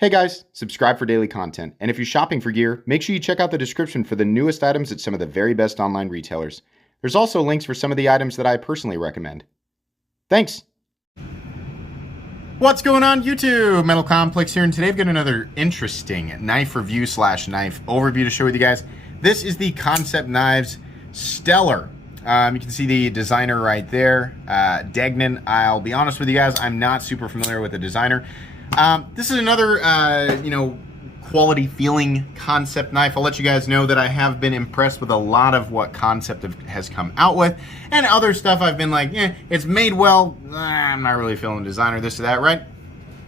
Hey guys, subscribe for daily content, and if you're shopping for gear, make sure you check out the description for the newest items at some of the very best online retailers. There's also links for some of the items that I personally recommend. Thanks! What's going on YouTube? Metal Complex here, and today I've got another interesting knife review / knife overview to share with you guys. This is the Kansept Knives Steller. You can see the designer right there, Degnan. I'll be honest with you guys, I'm not super familiar with the designer. This is another, quality feeling Kansept knife. I'll let you guys know that I have been impressed with a lot of what Kansept has come out with, and other stuff I've been like, it's made well, I'm not really feeling the designer, this or that, right?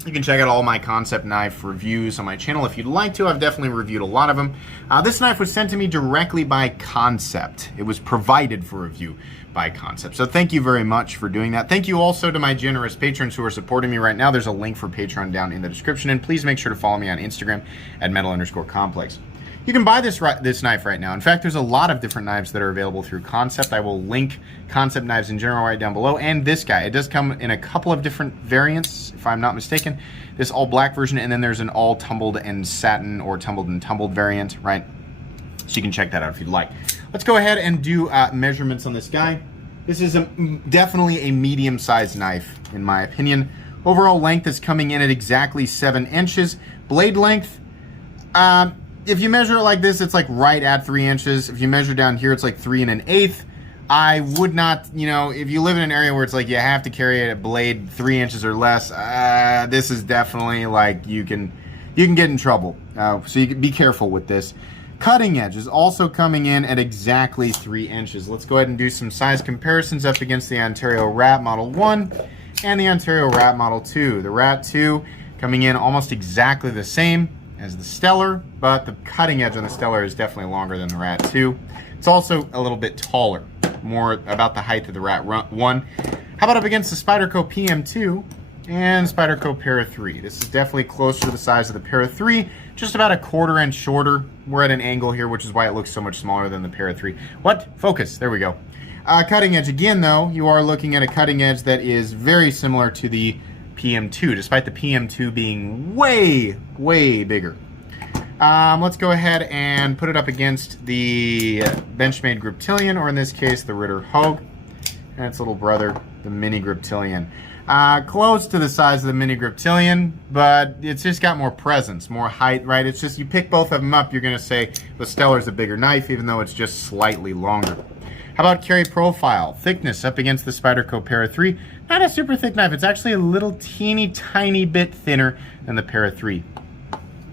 You can check out all my Kansept knife reviews on my channel if you'd like to. I've definitely reviewed a lot of them. This knife was sent to me directly by Kansept. It was provided for review by Kansept. So thank you very much for doing that. Thank you also to my generous patrons who are supporting me right now. There's a link for Patreon down in the description. And please make sure to follow me on Instagram at metal_complex. You can buy this knife right now. In fact, there's a lot of different knives that are available through Kansept. I will link Kansept knives in general right down below, and this guy. It does come in a couple of different variants, if I'm not mistaken. This all black version, and then there's an all tumbled and satin or tumbled and tumbled variant, right? So you can check that out if you'd like. Let's go ahead and do measurements on this guy. This is definitely a medium-sized knife, in my opinion. Overall length is coming in at exactly 7 inches. Blade length, if you measure it like this, it's like right at 3 inches. If you measure down here, it's like 3 1/8. I would not, if you live in an area where it's like you have to carry a blade 3 inches or less, this is definitely like you can get in trouble. So you can be careful with this. Cutting edge is also coming in at exactly 3 inches. Let's go ahead and do some size comparisons up against the Ontario Rat Model 1 and the Ontario Rat Model 2. The Rat 2 coming in almost exactly the same as the Steller, but the cutting edge on the Steller is definitely longer than the Rat 2. It's also a little bit taller, more about the height of the Rat 1. How about up against the Spyderco PM2 and Spyderco Para 3? This is definitely closer to the size of the Para 3, just about a 1/4 inch shorter. We're at an angle here, which is why it looks so much smaller than the Para 3. What? Focus. There we go. Cutting edge again, though, you are looking at a cutting edge that is very similar to the PM2, despite the PM2 being way, way bigger. Let's go ahead and put it up against the Benchmade Griptilian, or in this case, the Ritter Hogue, and its little brother, the Mini Griptilian. Close to the size of the Mini Griptilian, but it's just got more presence, more height, right? It's just, you pick both of them up, you're going to say the Stellar's a bigger knife, even though it's just slightly longer. How about carry profile? Thickness up against the Spyderco Para 3. Not a super thick knife. It's actually a little teeny tiny bit thinner than the Para 3.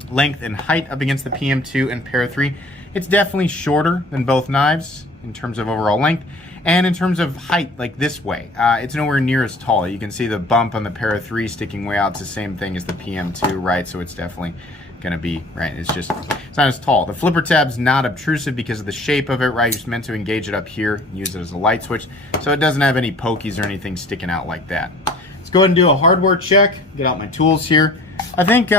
Length and height up against the PM2 and Para 3. It's definitely shorter than both knives in terms of overall length. And in terms of height, like this way, it's nowhere near as tall. You can see the bump on the Para 3 sticking way out. It's the same thing as the PM2, right? So it's definitely going to be, right, it's not as tall. The flipper tab's not obtrusive because of the shape of it, right? You're just meant to engage it up here, use it as a light switch, so it doesn't have any pokies or anything sticking out like that. Let's go ahead and do a hardware check, get out my tools here. I think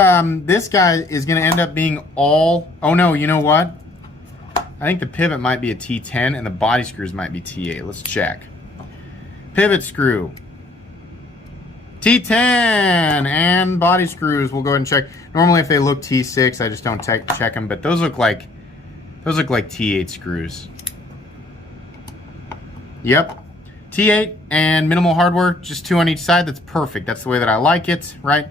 this guy is going to end up being all, oh no, you know what? I think the pivot might be a T10 and the body screws might be T8. Let's check. Pivot screw, T10, and body screws, we'll go ahead and check. Normally if they look T6, I just don't check them, but those look like T8 screws. Yep, T8 and minimal hardware, just 2 on each side. That's perfect. That's the way that I like it, right?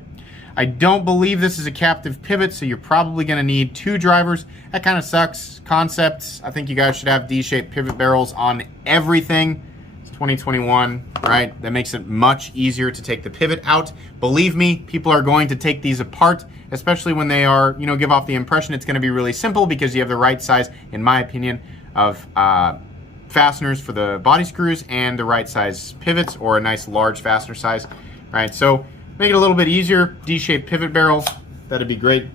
I don't believe this is a captive pivot, so you're probably going to need 2 drivers. That kind of sucks. Kansept, I think you guys should have D-shaped pivot barrels on everything. 2021, right? That makes it much easier to take the pivot out. Believe me, people are going to take these apart, especially when they are, give off the impression it's going to be really simple because you have the right size, in my opinion, of fasteners for the body screws and the right size pivots, or a nice large fastener size, right? So make it a little bit easier. D-shaped pivot barrel, that'd be great.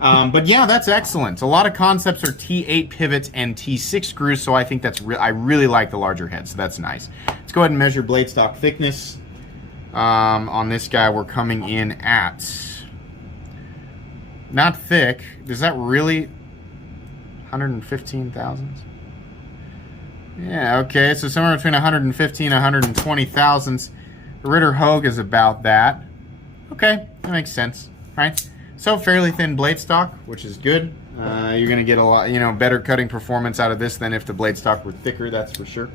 But yeah, that's excellent. A lot of Kansepts are T8 pivots and T6 screws, so I think that's I really like the larger head, so that's nice. Let's go ahead and measure blade stock thickness. On this guy, we're coming in at, not thick, is that really 115 thousandths? Yeah, okay, so somewhere between 115 and 120 thousandths. The Ritter Hogue is about that. Okay, that makes sense. right? So fairly thin blade stock, which is good. You're gonna get a lot, better cutting performance out of this than if the blade stock were thicker, that's for sure.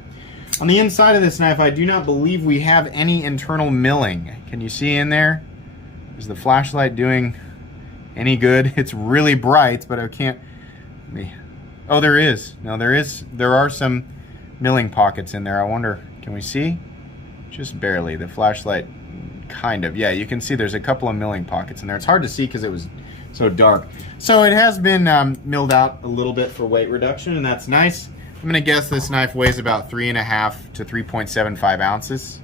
On the inside of this knife, I do not believe we have any internal milling. Can you see in there? Is the flashlight doing any good? It's really bright, but I can't. Oh, there is. No, there are some milling pockets in there. I wonder, can we see? Just barely. The flashlight, kind of. Yeah, you can see there's a couple of milling pockets in there. It's hard to see because it was so dark. So it has been milled out a little bit for weight reduction, and that's nice. I'm gonna guess this knife weighs about 3.5 to 3.75 ounces.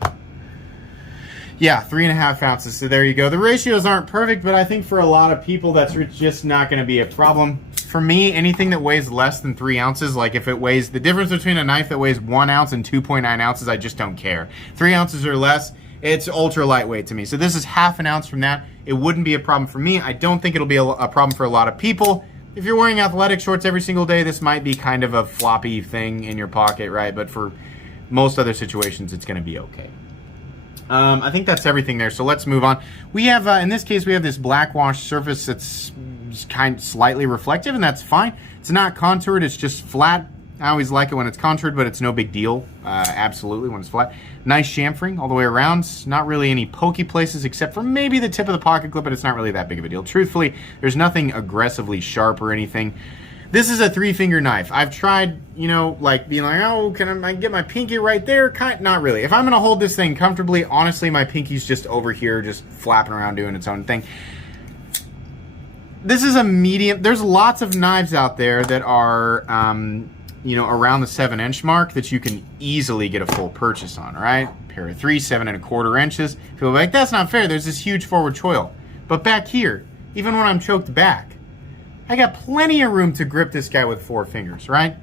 Yeah, 3.5 ounces, so there you go. The ratios aren't perfect, but I think for a lot of people, that's just not gonna be a problem. For me, anything that weighs less than 3 ounces, like if it weighs, the difference between a knife that weighs 1 ounce and 2.9 ounces, I just don't care. 3 ounces or less, it's ultra lightweight to me. So this is half an ounce from that. It wouldn't be a problem for me. I don't think it'll be a problem for a lot of people. If you're wearing athletic shorts every single day, this might be kind of a floppy thing in your pocket, right? But for most other situations, it's gonna be okay. I think that's everything there, so let's move on. We have, in this case, we have this black wash surface that's kind of slightly reflective, and that's fine. It's not contoured, it's just flat. I always like it when it's contoured, but it's no big deal, absolutely, when it's flat. Nice chamfering all the way around. Not really any pokey places except for maybe the tip of the pocket clip, but it's not really that big of a deal. Truthfully, there's nothing aggressively sharp or anything. This is a 3-finger knife. I've tried, like being like, oh, can I get my pinky right there? Not really. If I'm gonna hold this thing comfortably, honestly, my pinky's just over here, just flapping around doing its own thing. This is a medium. There's lots of knives out there that are, around the 7-inch mark that you can easily get a full purchase on, right? Pair of 3, 7.25 inches. People are like, that's not fair. There's this huge forward choil. But back here, even when I'm choked back, I got plenty of room to grip this guy with 4 fingers, right?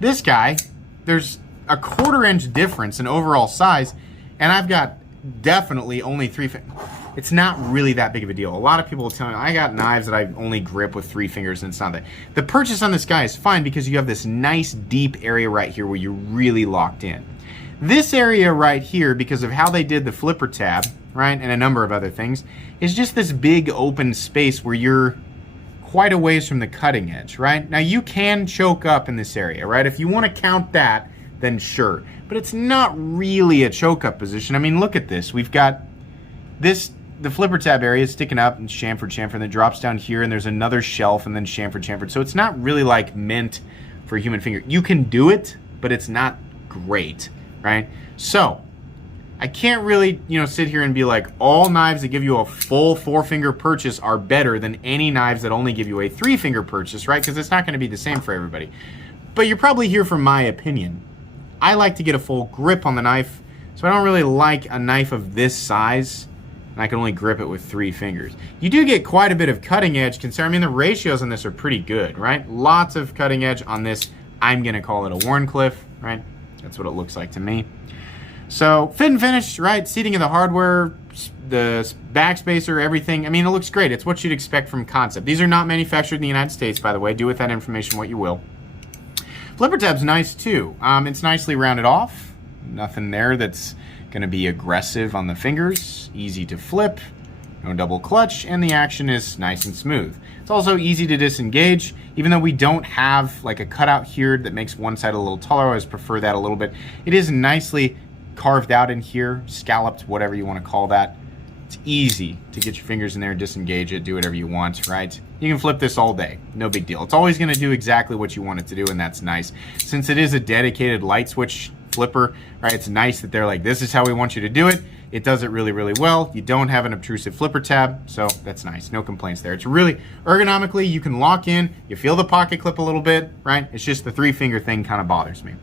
This guy, there's a 1/4 inch difference in overall size, and I've got definitely only 3 fingers. It's not really that big of a deal. A lot of people will tell me, I got knives that I only grip with 3 fingers, and it's not that. The purchase on this guy is fine because you have this nice deep area right here where you're really locked in. This area right here, because of how they did the flipper tab, right, and a number of other things, is just this big open space where you're quite a ways from the cutting edge, right? Now you can choke up in this area, right? If you want to count that, then sure. But it's not really a choke up position. I mean, look at this. We've got this, the flipper tab area is sticking up and chamfered, and it drops down here, and there's another shelf, and then chamfered. So it's not really like meant for a human finger. You can do it, but it's not great, right? So I can't really, sit here and be like, all knives that give you a full 4-finger purchase are better than any knives that only give you a 3-finger purchase, right? Because it's not going to be the same for everybody. But you're probably here for my opinion. I like to get a full grip on the knife, so I don't really like a knife of this size, and I can only grip it with 3 fingers. You do get quite a bit of cutting edge concern. I mean, the ratios on this are pretty good, right? Lots of cutting edge on this. I'm going to call it a Wharncliffe, right? That's what it looks like to me. So fit and finish, right? Seating of the hardware, the backspacer, everything. I mean, it looks great. It's what you'd expect from Kansept. These are not manufactured in the United States, by the way. Do with that information what you will. Flipper tab's nice too. It's nicely rounded off. Nothing there that's going to be aggressive on the fingers. Easy to flip. No double clutch, and the action is nice and smooth. It's also easy to disengage, even though we don't have like a cutout here that makes one side a little taller. I always prefer that a little bit. It is nicely carved out in here, scalloped, whatever you want to call that. It's easy to get your fingers in there, disengage it, do whatever you want, right? You can flip this all day, no big deal. It's always going to do exactly what you want it to do, and that's nice. Since it is a dedicated light switch flipper, right, it's nice that they're like, this is how we want you to do it. It does it really, really well. You don't have an obtrusive flipper tab, so that's nice. No complaints there. It's really ergonomically, you can lock in, you feel the pocket clip a little bit, right? It's just the 3-finger thing kind of bothers me.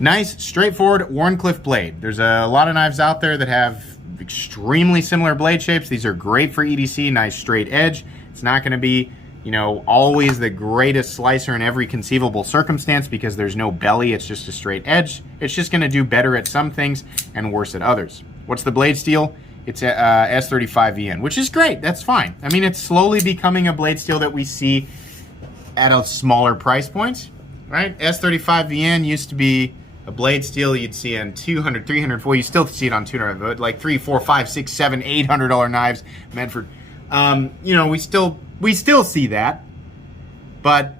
Nice, straightforward Wharncliffe blade. There's a lot of knives out there that have extremely similar blade shapes. These are great for EDC, nice straight edge. It's not going to be, always the greatest slicer in every conceivable circumstance because there's no belly, it's just a straight edge. It's just going to do better at some things and worse at others. What's the blade steel? It's a S35VN, which is great. That's fine. I mean, it's slowly becoming a blade steel that we see at a smaller price point, right? S35VN used to be a blade steel you'd see on 200, 300, 400. You still see it on 200, but like $300, $400, $500, $600, $700, $800 knives meant for. You know, we still see that, but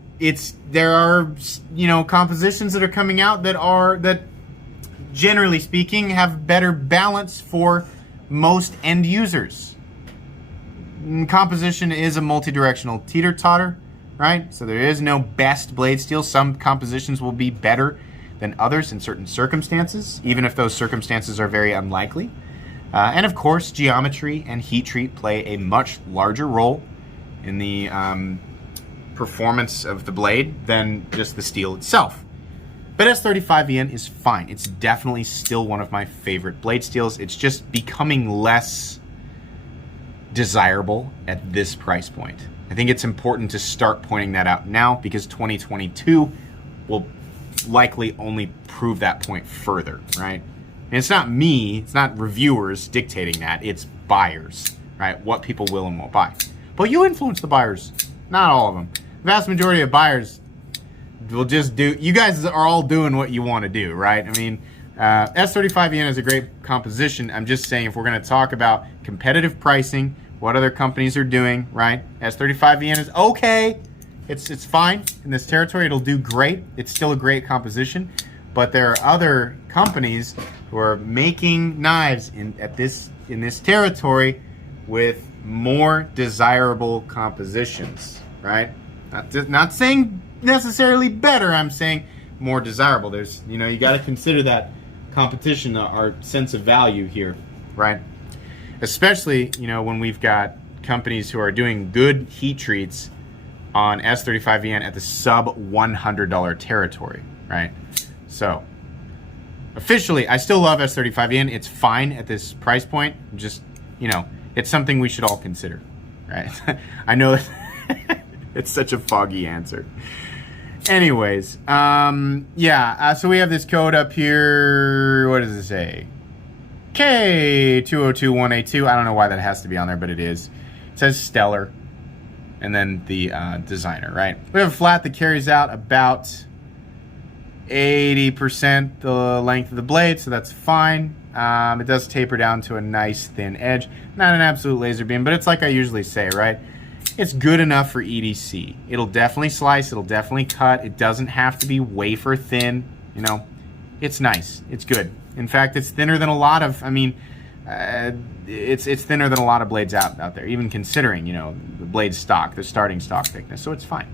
there are, you know, compositions that are coming out that generally speaking have better balance for most end users. Composition is a multi-directional teeter-totter, right? So there is no best blade steel. Some compositions will be better than others in certain circumstances, even if those circumstances are very unlikely. And of course, geometry and heat treat play a much larger role in the performance of the blade than just the steel itself. But S35VN is fine. It's definitely still one of my favorite blade steels. It's just becoming less desirable at this price point. I think it's important to start pointing that out now, because 2022 will likely only prove that point further, right? And it's not me, it's not reviewers dictating that, it's buyers, right? What people will and won't buy. But you influence the buyers, not all of them. The vast majority of buyers will just do, you guys are all doing what you want to do, right? I mean, S35VN is a great composition. I'm just saying, if we're going to talk about competitive pricing, what other companies are doing, right? S35VN is okay. It's fine in this territory. It'll do great. It's still a great composition, but there are other companies who are making knives in this territory with more desirable compositions, right? Not saying necessarily better. I'm saying more desirable. There's, you know, you got to consider that competition, our sense of value here, right? Especially, you know, when we've got companies who are doing good heat treats on S35VN at the sub $100 territory, right? So, officially, I still love S35VN. It's fine at this price point. Just, you know, it's something we should all consider, right? I know that it's such a foggy answer. Anyways, yeah, so we have this code up here. What does it say? K202182. I don't know why that has to be on there, but it is. It says Steller, and then the designer, right? We have a flat that carries out about 80% the length of the blade, so that's fine. It does taper down to a nice thin edge. Not an absolute laser beam, but it's like I usually say, right? It's good enough for EDC. It'll definitely slice, it'll definitely cut. It doesn't have to be wafer thin, you know. It's nice, it's good. In fact, it's thinner than a lot of, I mean, it's thinner than a lot of blades out there, even considering, you know, the blade stock, the starting stock thickness, so it's fine.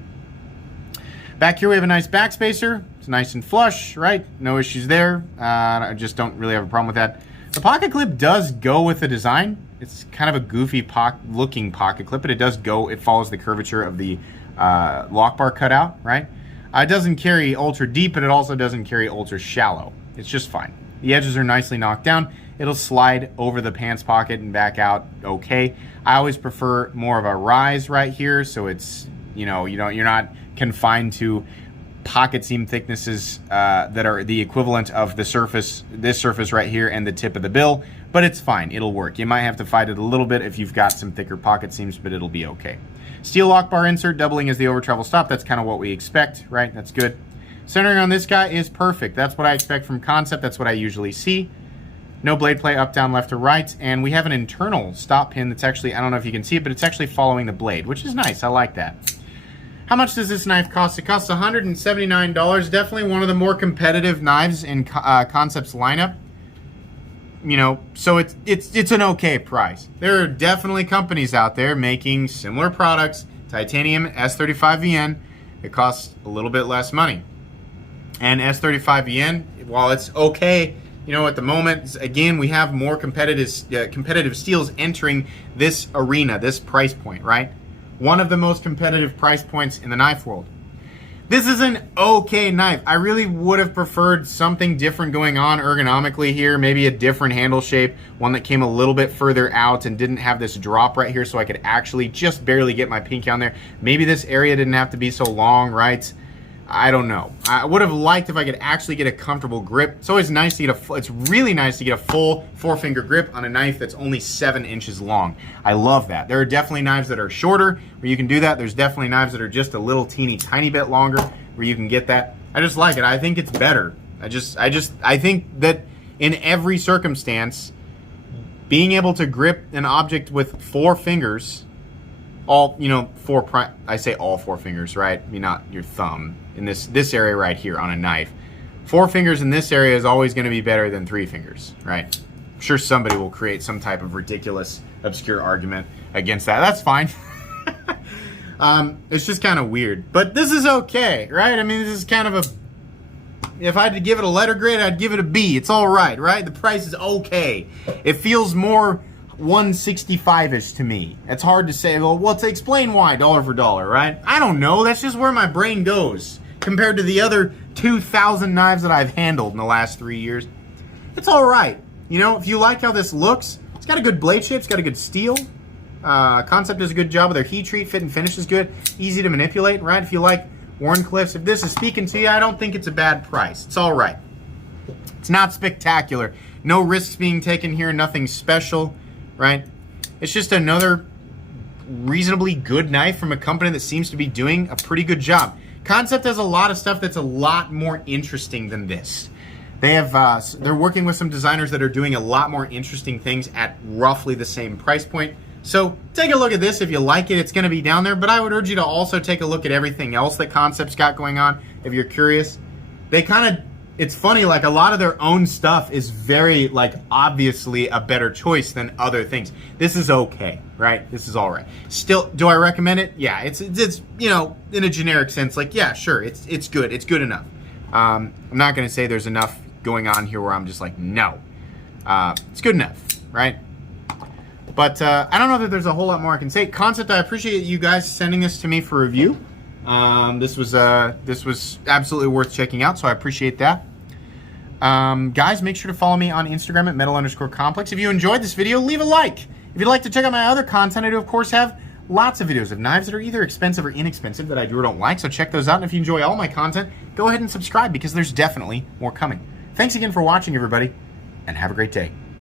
Back here we have a nice backspacer. It's nice and flush, right? No issues there. I just don't really have a problem with that. The pocket clip does go with the design. It's kind of a goofy looking pocket clip, but it does go, it follows the curvature of the lock bar cutout, right? It doesn't carry ultra deep, but it also doesn't carry ultra shallow. It's just fine. The edges are nicely knocked down. It'll slide over the pants pocket and back out okay. I always prefer more of a rise right here, so it's, you know, you're not confined to pocket seam thicknesses that are the equivalent of the surface, this surface right here and the tip of the bill, but it's fine, it'll work. You might have to fight it a little bit if you've got some thicker pocket seams, but it'll be okay. Steel lock bar insert doubling as the over travel stop. That's kind of what we expect, right? That's good. Centering on this guy is perfect. That's what I expect from Kansept. That's what I usually see. No blade play up, down, left, or right. And we have an internal stop pin that's actually, I don't know if you can see it, but it's actually following the blade, which is nice. I like that. How much does this knife cost? It costs $179. Definitely one of the more competitive knives in Kansept's lineup. You know, so it's an okay price. There are definitely companies out there making similar products, titanium S35VN. It costs a little bit less money. And S35VN, while it's okay, you know, at the moment, again, we have more competitive steels entering this arena, this price point, right? One of the most competitive price points in the knife world. This is an okay knife. I really would have preferred something different going on ergonomically here, maybe a different handle shape, one that came a little bit further out and didn't have this drop right here so I could actually just barely get my pinky on there. Maybe this area didn't have to be so long, right? I don't know. I would have liked if I could actually get a comfortable grip. It's always nice to get it's really nice to get a full 4-finger grip on a knife that's only 7 inches long. I love that. There are definitely knives that are shorter where you can do that. There's definitely knives that are just a little tiny bit longer where you can get that. I just like it. I think it's better. I think that in every circumstance, being able to grip an object with 4 fingers all, you know, I say all 4 fingers, right? I mean, not your thumb. In this area right here on a knife. 4 fingers in this area is always going to be better than 3 fingers, right? I'm sure somebody will create some type of ridiculous, obscure argument against that. That's fine. It's just kind of weird. But this is okay, right? I mean, this is kind of a... If I had to give it a letter grade, I'd give it a B. It's all right, right? The price is okay. It feels more 165-ish to me. It's hard to say, well, to explain why, dollar for dollar, right? I don't know. That's just where my brain goes compared to the other 2,000 knives that I've handled in the last 3 years. It's all right. You know, if you like how this looks, it's got a good blade shape. It's got a good steel. Kansept does a good job with their heat treat. Fit and finish is good. Easy to manipulate, right? If you like Warncliffe's, if this is speaking to you, I don't think it's a bad price. It's all right. It's not spectacular. No risks being taken here. Nothing special, right? It's just another reasonably good knife from a company that seems to be doing a pretty good job. Kansept has a lot of stuff that's a lot more interesting than this. They have, they're working with some designers that are doing a lot more interesting things at roughly the same price point. So take a look at this if you like it. It's going to be down there, but I would urge you to also take a look at everything else that Kansept's got going on if you're curious. They kind of, it's funny, like a lot of their own stuff is very, like, obviously a better choice than other things. This is okay, right? This is all right. Still, do I recommend it? Yeah, it's you know, in a generic sense, like, yeah, sure, it's good. It's good enough. I'm not going to say there's enough going on here where I'm just like, no. It's good enough, right? But I don't know that there's a whole lot more I can say. Kansept, I appreciate you guys sending this to me for review. This was absolutely worth checking out, so I appreciate that. Guys, make sure to follow me on Instagram at metal_complex. If you enjoyed this video, leave a like. If you'd like to check out my other content, I do, of course, have lots of videos of knives that are either expensive or inexpensive that I do or don't like, so check those out. And if you enjoy all my content, go ahead and subscribe because there's definitely more coming. Thanks again for watching, everybody, and have a great day.